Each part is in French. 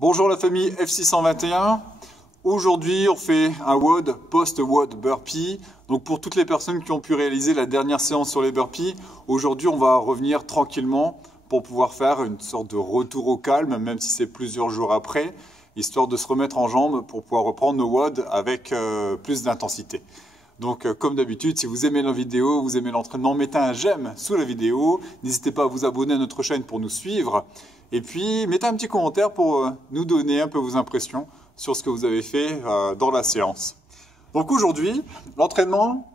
Bonjour la famille F621. Aujourd'hui, on fait un WOD, post-WOD burpee. Donc pour toutes les personnes qui ont pu réaliser la dernière séance sur les burpees, aujourd'hui on va revenir tranquillement pour pouvoir faire une sorte de retour au calme, même si c'est plusieurs jours après, histoire de se remettre en jambes pour pouvoir reprendre nos WOD avec plus d'intensité. Donc comme d'habitude, si vous aimez la vidéo, vous aimez l'entraînement, mettez un j'aime sous la vidéo. N'hésitez pas à vous abonner à notre chaîne pour nous suivre. Et puis mettez un petit commentaire pour nous donner un peu vos impressions sur ce que vous avez fait dans la séance. Donc aujourd'hui, l'entraînement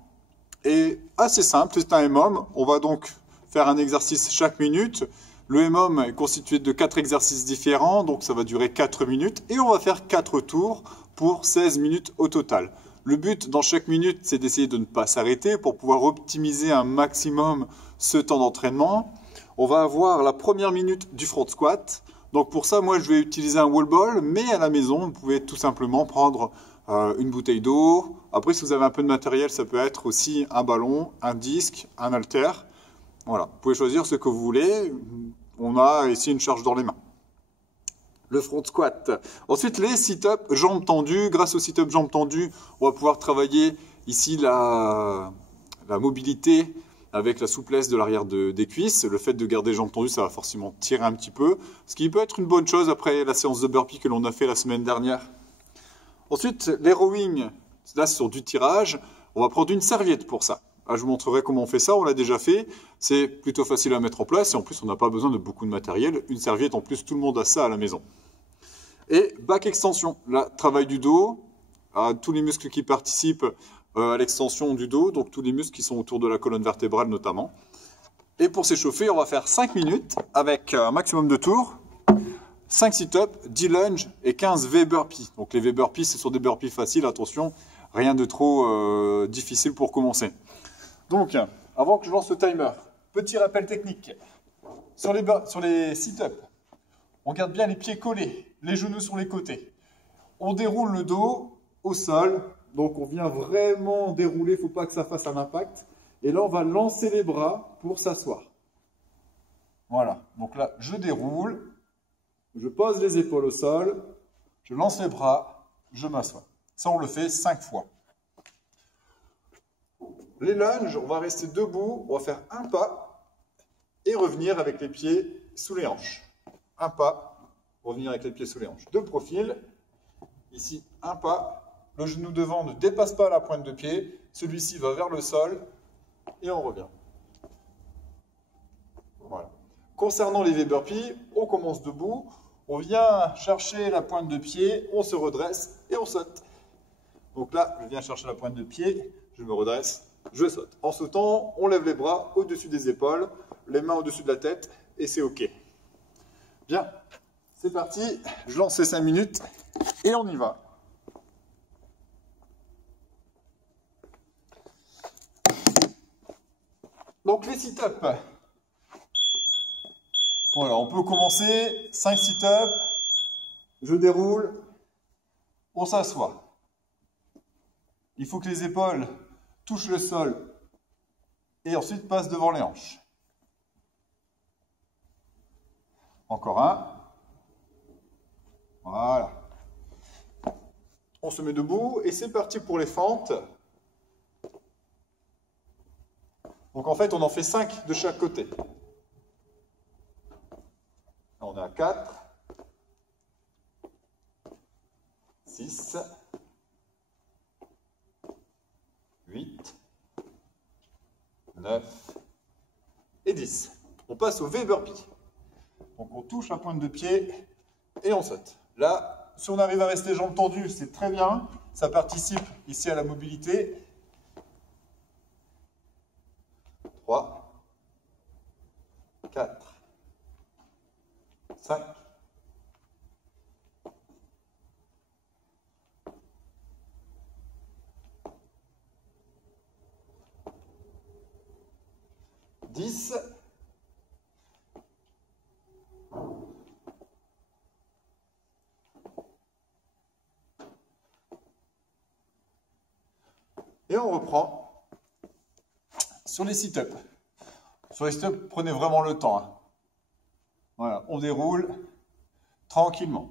est assez simple, c'est un EMOM. On va donc faire un exercice chaque minute. Le EMOM est constitué de 4 exercices différents, donc ça va durer 4 minutes. Et on va faire 4 tours pour 16 minutes au total. Le but dans chaque minute, c'est d'essayer de ne pas s'arrêter pour pouvoir optimiser un maximum ce temps d'entraînement. On va avoir la première minute du front squat. Donc pour ça, moi, je vais utiliser un wall ball, mais à la maison, vous pouvez tout simplement prendre une bouteille d'eau. Après, si vous avez un peu de matériel, ça peut être aussi un ballon, un disque, un halter. Voilà, vous pouvez choisir ce que vous voulez. On a ici une charge dans les mains. Le front squat. Ensuite, les sit-ups, jambes tendues. Grâce aux sit-ups, jambes tendues, on va pouvoir travailler ici la mobilité avec la souplesse de l'arrière des cuisses. Le fait de garder les jambes tendues, ça va forcément tirer un petit peu. Ce qui peut être une bonne chose après la séance de burpee que l'on a fait la semaine dernière. Ensuite, les rowing. Là, c'est sur du tirage. On va prendre une serviette pour ça. Je vous montrerai comment on fait ça, on l'a déjà fait. C'est plutôt facile à mettre en place et en plus, on n'a pas besoin de beaucoup de matériel. Une serviette, en plus, tout le monde a ça à la maison. Et back extension, là, travail du dos, tous les muscles qui participent à l'extension du dos, donc tous les muscles qui sont autour de la colonne vertébrale notamment. Et pour s'échauffer, on va faire 5 minutes avec un maximum de tours, 5 sit-ups, 10 lunges et 15 V-burpees. Donc les V-burpees, ce sont des burpees faciles, attention, rien de trop difficile pour commencer. Donc, avant que je lance le timer, petit rappel technique. Sur les sit-ups, on garde bien les pieds collés, les genoux sur les côtés. On déroule le dos au sol. Donc, on vient vraiment dérouler, il ne faut pas que ça fasse un impact. Et là, on va lancer les bras pour s'asseoir. Voilà. Donc là, je déroule, je pose les épaules au sol, je lance les bras, je m'assois. Ça, on le fait 5 fois. Les lunges, on va rester debout, on va faire un pas et revenir avec les pieds sous les hanches. Un pas, revenir avec les pieds sous les hanches. De profil, ici un pas, le genou devant ne dépasse pas la pointe de pied, celui-ci va vers le sol et on revient. Voilà. Concernant les V-burpees, on commence debout, on vient chercher la pointe de pied, on se redresse et on saute. Donc là, je viens chercher la pointe de pied, je me redresse. Je saute. En sautant, on lève les bras au-dessus des épaules, les mains au-dessus de la tête, et c'est OK. Bien, c'est parti. Je lance ces 5 minutes, et on y va. Donc les sit-ups. Voilà, on peut commencer. 5 sit-ups. Je déroule. On s'assoit. Il faut que les épaules touche le sol et ensuite passe devant les hanches. Encore un. Voilà. On se met debout et c'est parti pour les fentes. Donc en fait, on en fait 5 de chaque côté. On a 4, 6, 8, 9 et 10. On passe au V-burpee. Donc on touche la pointe de pied et on saute. Là, si on arrive à rester jambes tendues, c'est très bien. Ça participe ici à la mobilité. 3, 4, 5, 10, et on reprend sur les sit-ups. Sur les sit-ups, prenez vraiment le temps. Voilà, on déroule tranquillement.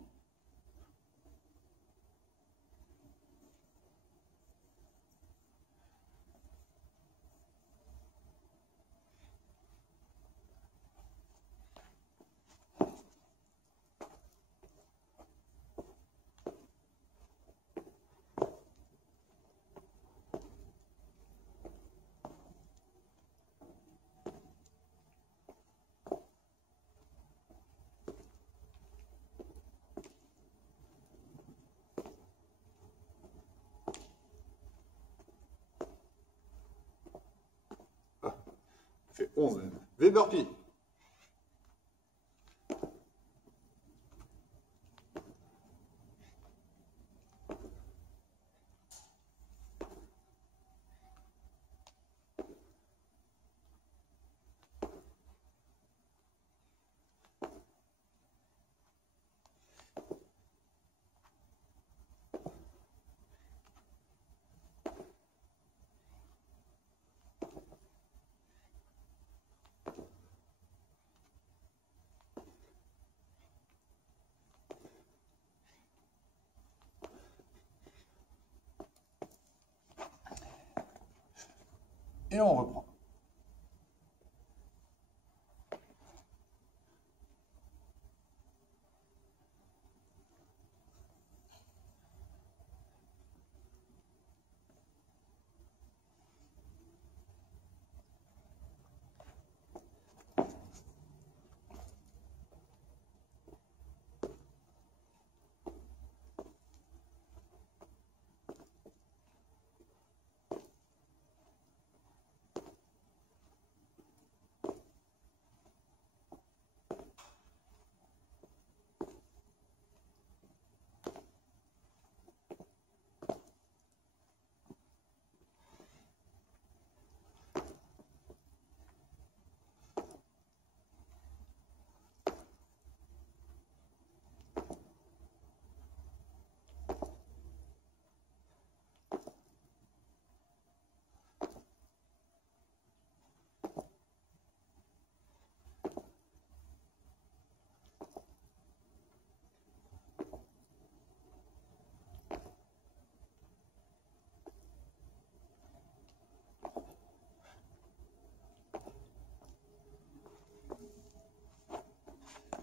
fait 11 même. V burpee. Et on reprend.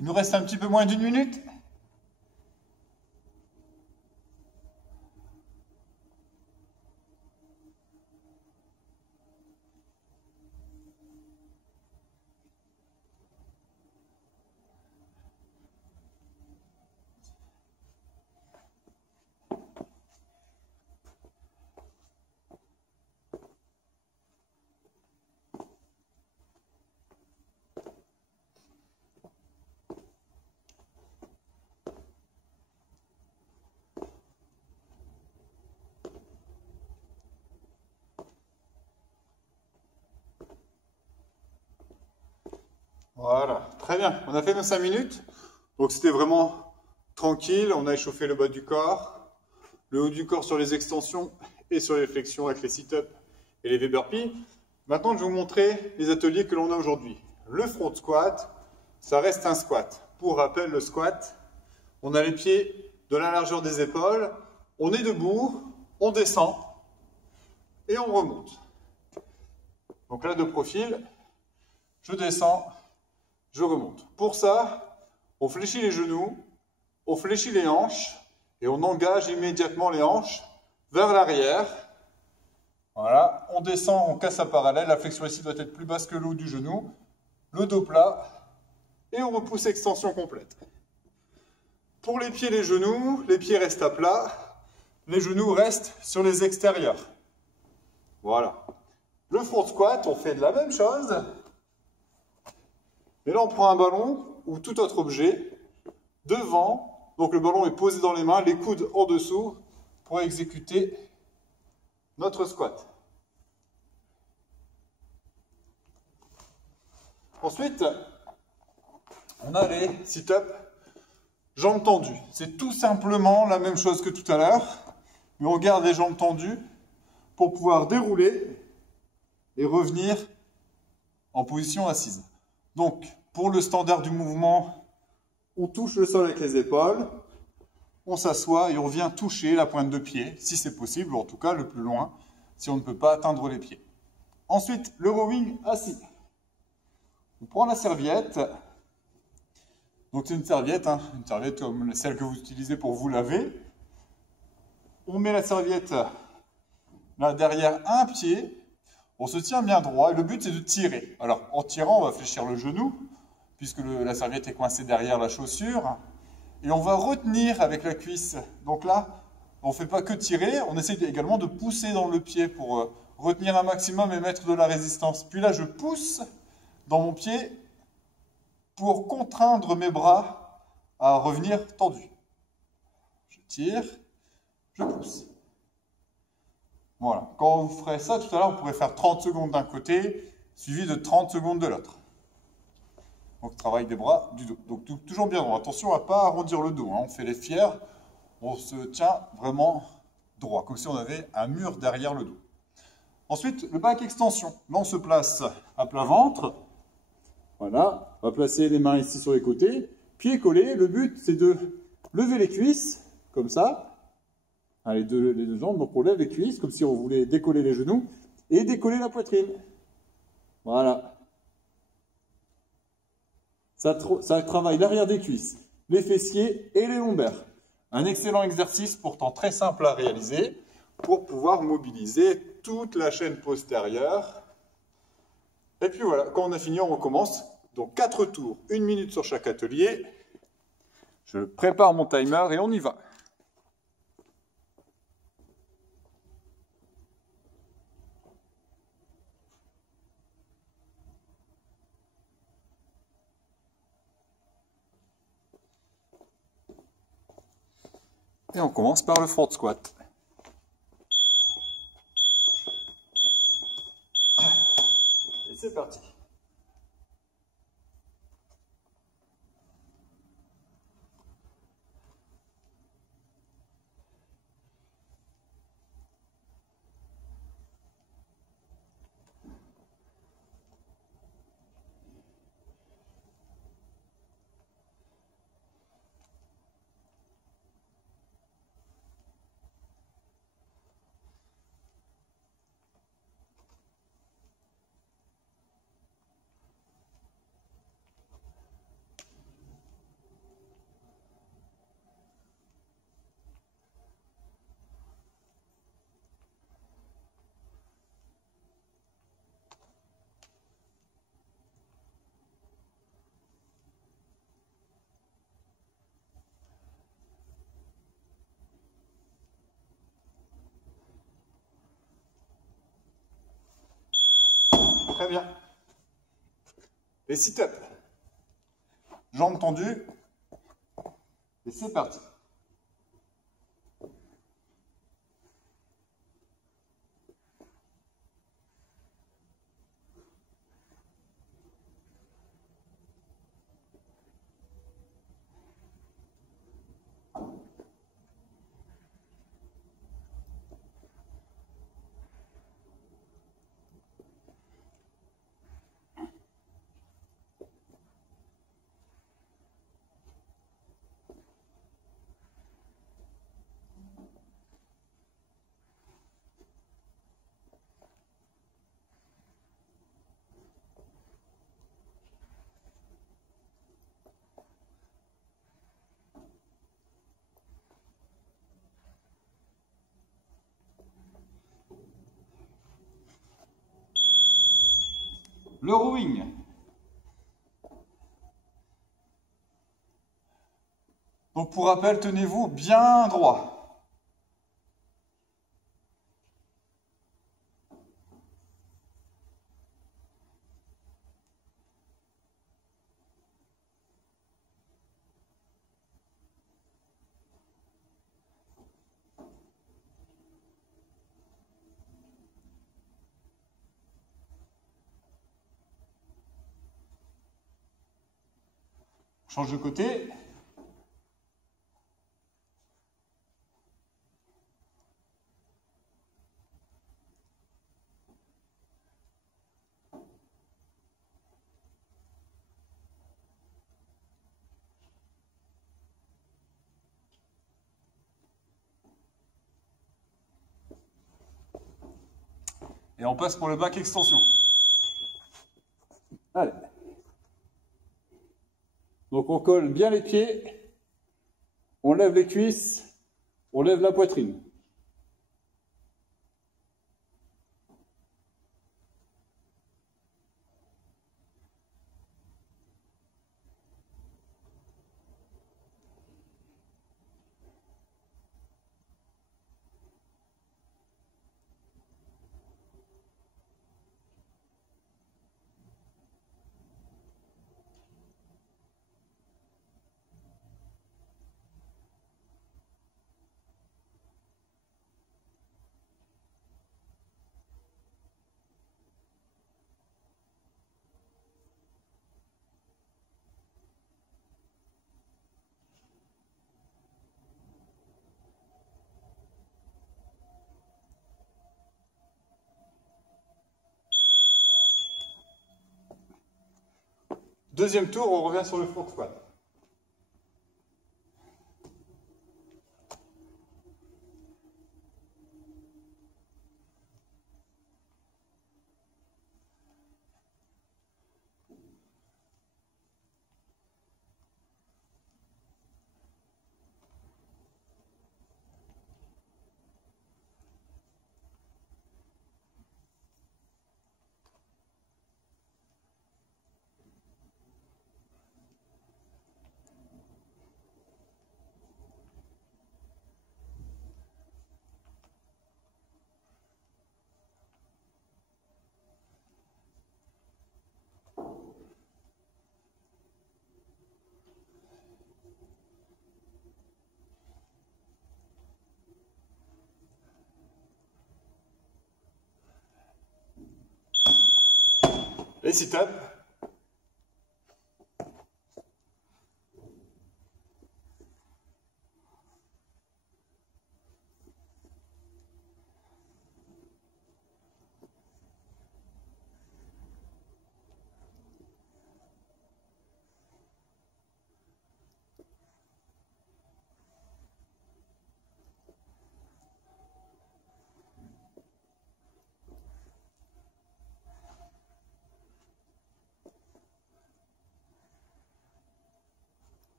Il nous reste un petit peu moins d'une minute. Voilà, très bien. On a fait nos 5 minutes. Donc c'était vraiment tranquille. On a échauffé le bas du corps, le haut du corps sur les extensions et sur les flexions avec les sit-ups et les V-burpees. Maintenant, je vais vous montrer les ateliers que l'on a aujourd'hui. Le front squat, ça reste un squat. Pour rappel, le squat, on a les pieds de la largeur des épaules, on est debout, on descend et on remonte. Donc là, de profil, je descends, je remonte. Pour ça, on fléchit les genoux, on fléchit les hanches et on engage immédiatement les hanches vers l'arrière. Voilà, on descend, on casse à parallèle, la flexion ici doit être plus basse que le haut du genou, le dos plat et on repousse extension complète. Pour les pieds, les pieds restent à plat, les genoux restent sur les extérieurs. Voilà. Le front squat, on fait de la même chose. Et là, on prend un ballon ou tout autre objet devant. Donc le ballon est posé dans les mains, les coudes en dessous pour exécuter notre squat. Ensuite, on a les sit-ups jambes tendues. C'est tout simplement la même chose que tout à l'heure, mais on garde les jambes tendues pour pouvoir dérouler et revenir en position assise. Donc, pour le standard du mouvement, on touche le sol avec les épaules, on s'assoit et on vient toucher la pointe de pied, si c'est possible, ou en tout cas le plus loin, si on ne peut pas atteindre les pieds. Ensuite, le rowing assis. On prend la serviette. Donc c'est une serviette comme celle que vous utilisez pour vous laver. On met la serviette là derrière un pied. On se tient bien droit et le but c'est de tirer. Alors en tirant, on va fléchir le genou puisque la serviette est coincée derrière la chaussure. Et on va retenir avec la cuisse. Donc là, on ne fait pas que tirer, on essaie également de pousser dans le pied pour retenir un maximum et mettre de la résistance. Puis là, je pousse dans mon pied pour contraindre mes bras à revenir tendus. Je tire, je pousse. Voilà. Quand vous ferez ça tout à l'heure, vous pourrez faire 30 secondes d'un côté, suivi de 30 secondes de l'autre. Donc, travail des bras, du dos. Donc, toujours bien droit. Attention à ne pas arrondir le dos, hein. On fait les fiers. On se tient vraiment droit, comme si on avait un mur derrière le dos. Ensuite, le back extension. Là, on se place à plat ventre. Voilà. On va placer les mains ici sur les côtés. Pieds collés. Le but, c'est de lever les cuisses, comme ça. Les deux jambes, donc on lève les cuisses, comme si on voulait décoller les genoux, et décoller la poitrine. Voilà. Ça travaille l'arrière des cuisses, les fessiers et les lombaires. Un excellent exercice, pourtant très simple à réaliser, pour pouvoir mobiliser toute la chaîne postérieure. Et puis voilà, quand on a fini, on recommence. Donc 4 tours, 1 minute sur chaque atelier. Je prépare mon timer et on y va. Et on commence par le front squat. Et c'est parti. Très bien. Les sit-ups. Jambes tendues. Et c'est parti. Le rowing. Donc pour rappel, tenez-vous bien droit. Change de côté. Et on passe pour le back extension. Allez. Donc on colle bien les pieds, on lève les cuisses, on lève la poitrine. Deuxième tour, on revient sur le front squat. Les sit-ups.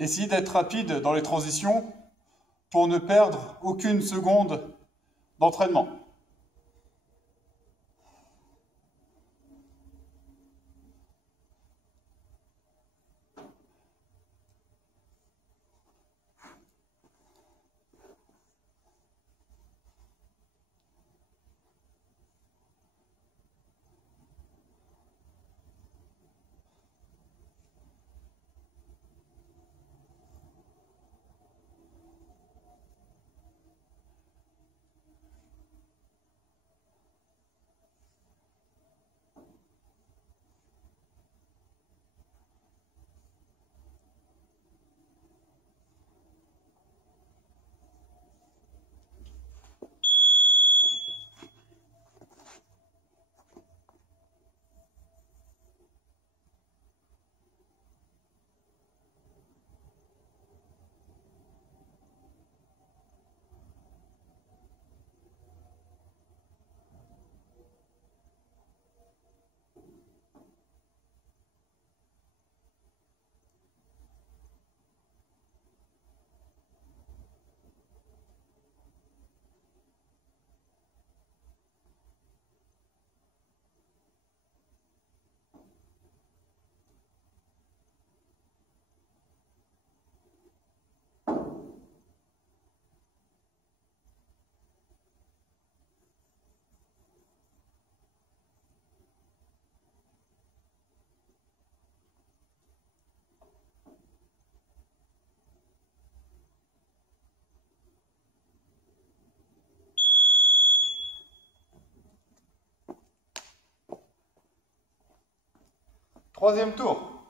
Essayez d'être rapide dans les transitions pour ne perdre aucune seconde d'entraînement. Troisième tour.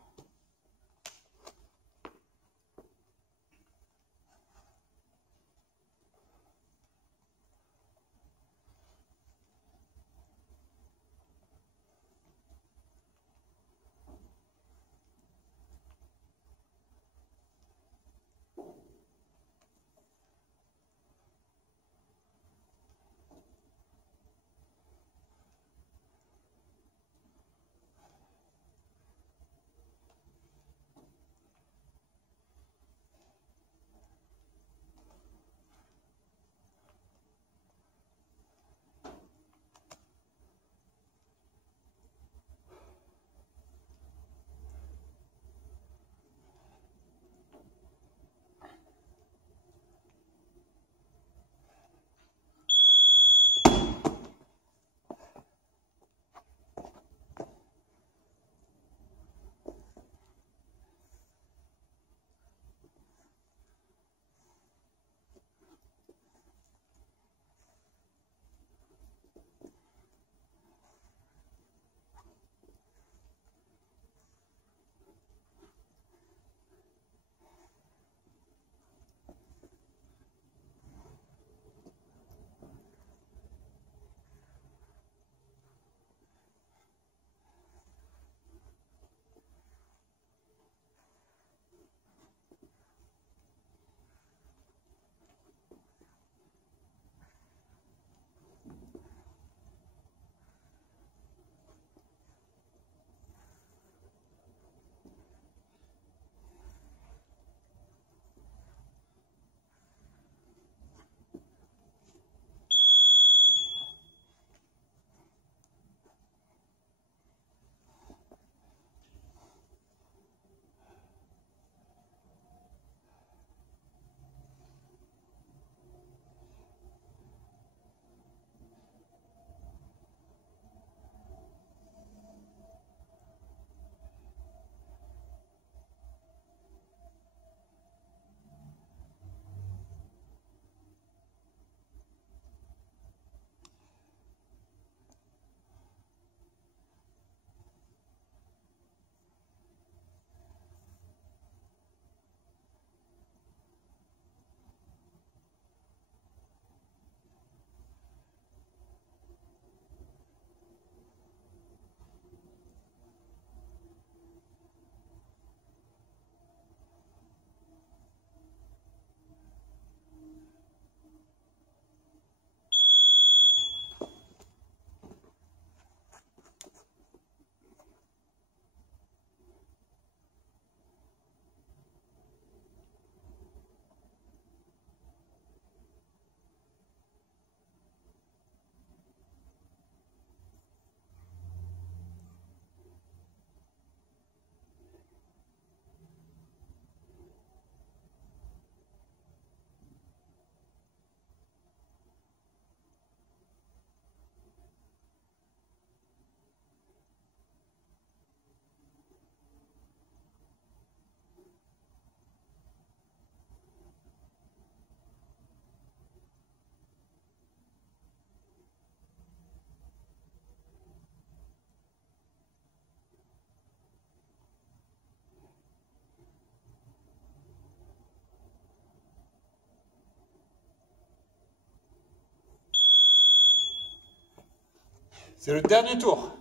C'est le dernier tour.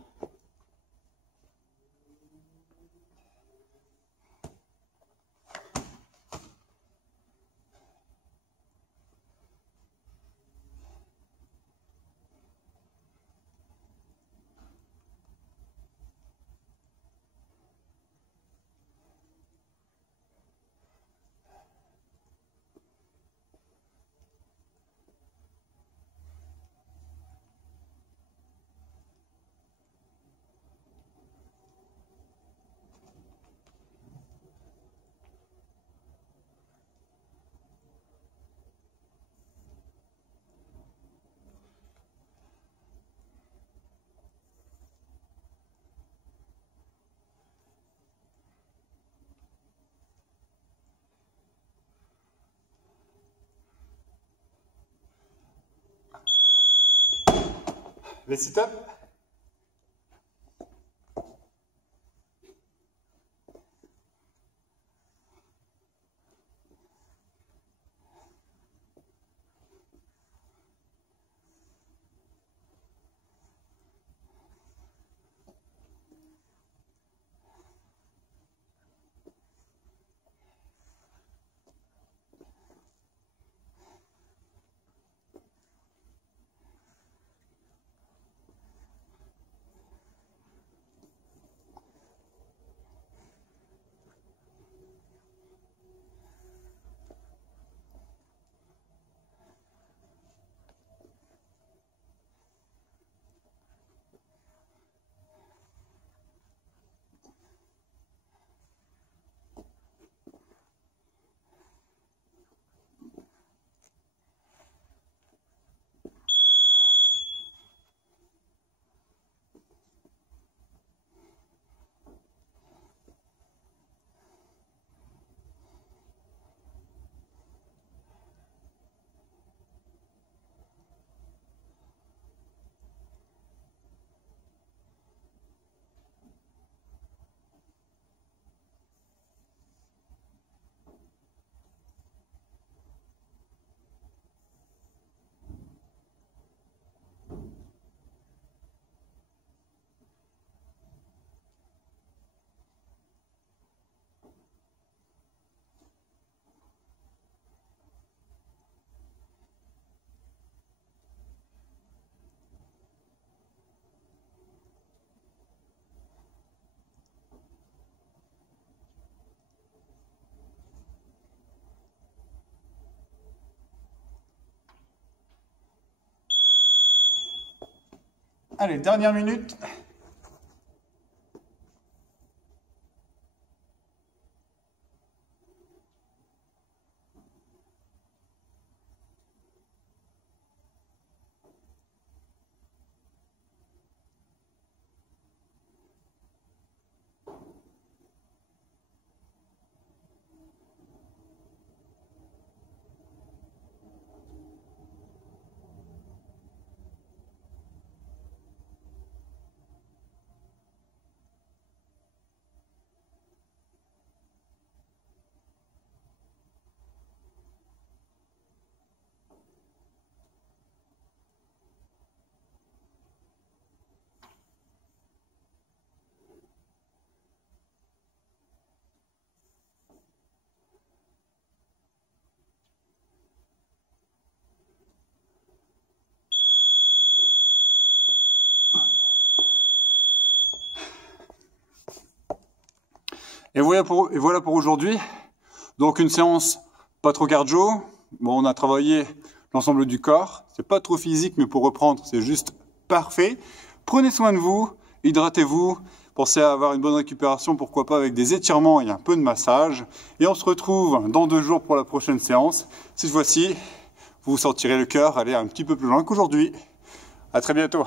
Les sit-ups. Allez, dernière minute. Et voilà pour aujourd'hui. Donc une séance pas trop cardio. Bon, on a travaillé l'ensemble du corps. C'est pas trop physique, mais pour reprendre, c'est juste parfait. Prenez soin de vous, hydratez-vous. Pensez à avoir une bonne récupération, pourquoi pas avec des étirements et un peu de massage. Et on se retrouve dans 2 jours pour la prochaine séance. Cette fois-ci, vous sentirez le cœur aller un petit peu plus loin qu'aujourd'hui. À très bientôt.